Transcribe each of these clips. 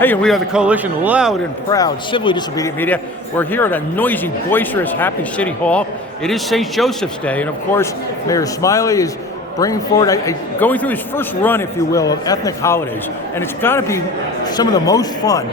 Hey, we are the Coalition, loud and proud, civilly disobedient media. We're here at a noisy, boisterous, happy City Hall. It is St. Joseph's Day, and of course, Mayor Smiley is bringing forward, going through his first run, if you will, of ethnic holidays. And it's got to be some of the most fun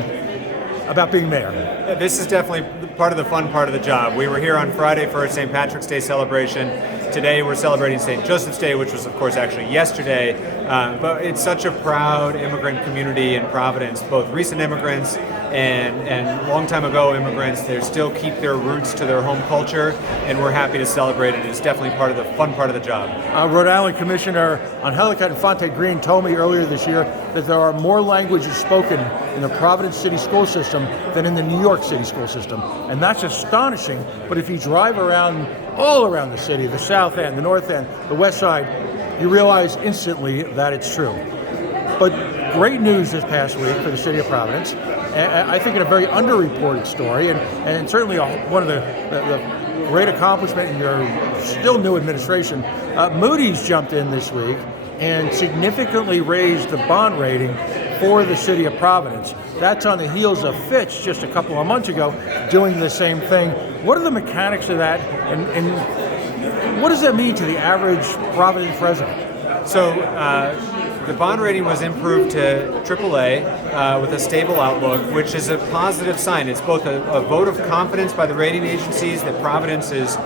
about being mayor. This is definitely part of the fun part of the job. We were here on Friday for a St. Patrick's Day celebration. Today we're celebrating St. Joseph's Day, which was of course actually yesterday. But it's such a proud immigrant community in Providence, both recent immigrants and long time ago immigrants. They still keep their roots to their home culture, and we're happy to celebrate it. It's definitely part of the fun part of the job. Rhode Island Commissioner Angelica Infante Green told me earlier this year that there are more languages spoken in the Providence City school system than in the New York City school system. And that's astonishing, but if you drive around all around the city, the south end, the north end, the west side, you realize instantly that it's true. But great news this past week for the city of Providence. I think in a very underreported story, and certainly one of the great accomplishment in your still new administration. Moody's jumped in this week and significantly raised the bond rating for the city of Providence. That's on the heels of Fitch just a couple of months ago doing the same thing. What are the mechanics of that, and what does that mean to the average Providence resident? So the bond rating was improved to AAA with a stable outlook, which is a positive sign. It's both a vote of confidence by the rating agencies that Providence is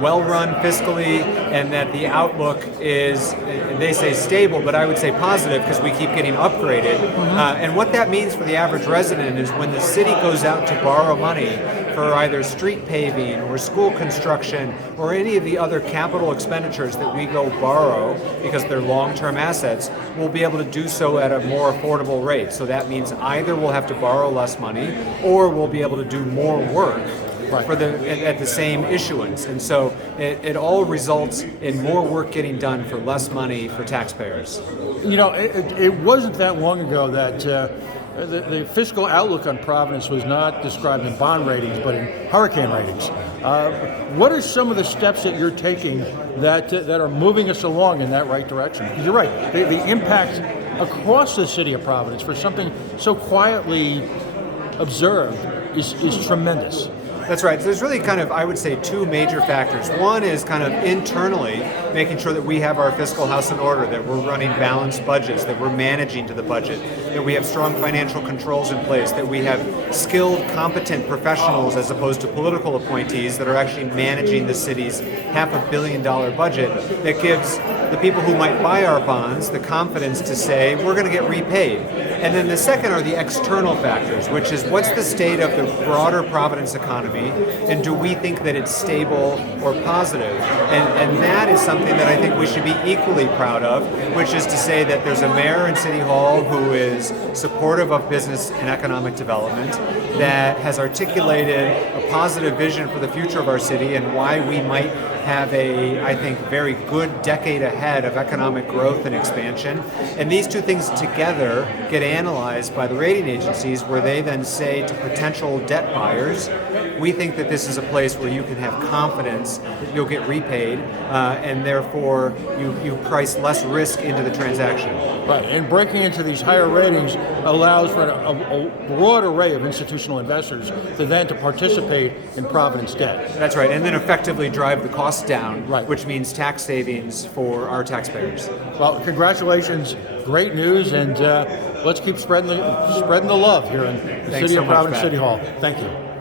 well-run fiscally, and that the outlook is, they say stable, but I would say positive because we keep getting upgraded. And what that means for the average resident is when the city goes out to borrow money for either street paving or school construction or any of the other capital expenditures that we go borrow because they're long-term assets, we'll be able to do so at a more affordable rate. So that means either we'll have to borrow less money or we'll be able to do more work. Right. At the same issuance. And so it all results in more work getting done for less money for taxpayers. You know, it wasn't that long ago that the fiscal outlook on Providence was not described in bond ratings, but in hurricane ratings. What are some of the steps that you're taking that are moving us along in that right direction? Because you're right, the impact across the city of Providence for something so quietly observed is tremendous. That's right. So there's really kind of, I would say, two major factors. One is kind of internally making sure that we have our fiscal house in order, that we're running balanced budgets, that we're managing to the budget, that we have strong financial controls in place, that we have skilled, competent professionals as opposed to political appointees that are actually managing the city's $500 million budget, that gives the people who might buy our bonds the confidence to say, we're going to get repaid. And then the second are the external factors, which is what's the state of the broader Providence economy, and do we think that it's stable or positive? And that is something that I think we should be equally proud of, which is to say that there's a mayor in City Hall who is supportive of business and economic development, that has articulated a positive vision for the future of our city and why we might have a, I think, very good decade ahead of economic growth and expansion. And these two things together get analyzed by the rating agencies, where they then say to potential debt buyers, we think that this is a place where you can have confidence that you'll get repaid, and therefore you price less risk into the transaction. Right, and breaking into these higher ratings allows for a broad array of institutional investors to participate in Providence debt. That's right, and then effectively drive the costs down, right, which means tax savings for our taxpayers. Well, congratulations, great news, and let's keep spreading the love here in the city of Providence City Hall. Thank you.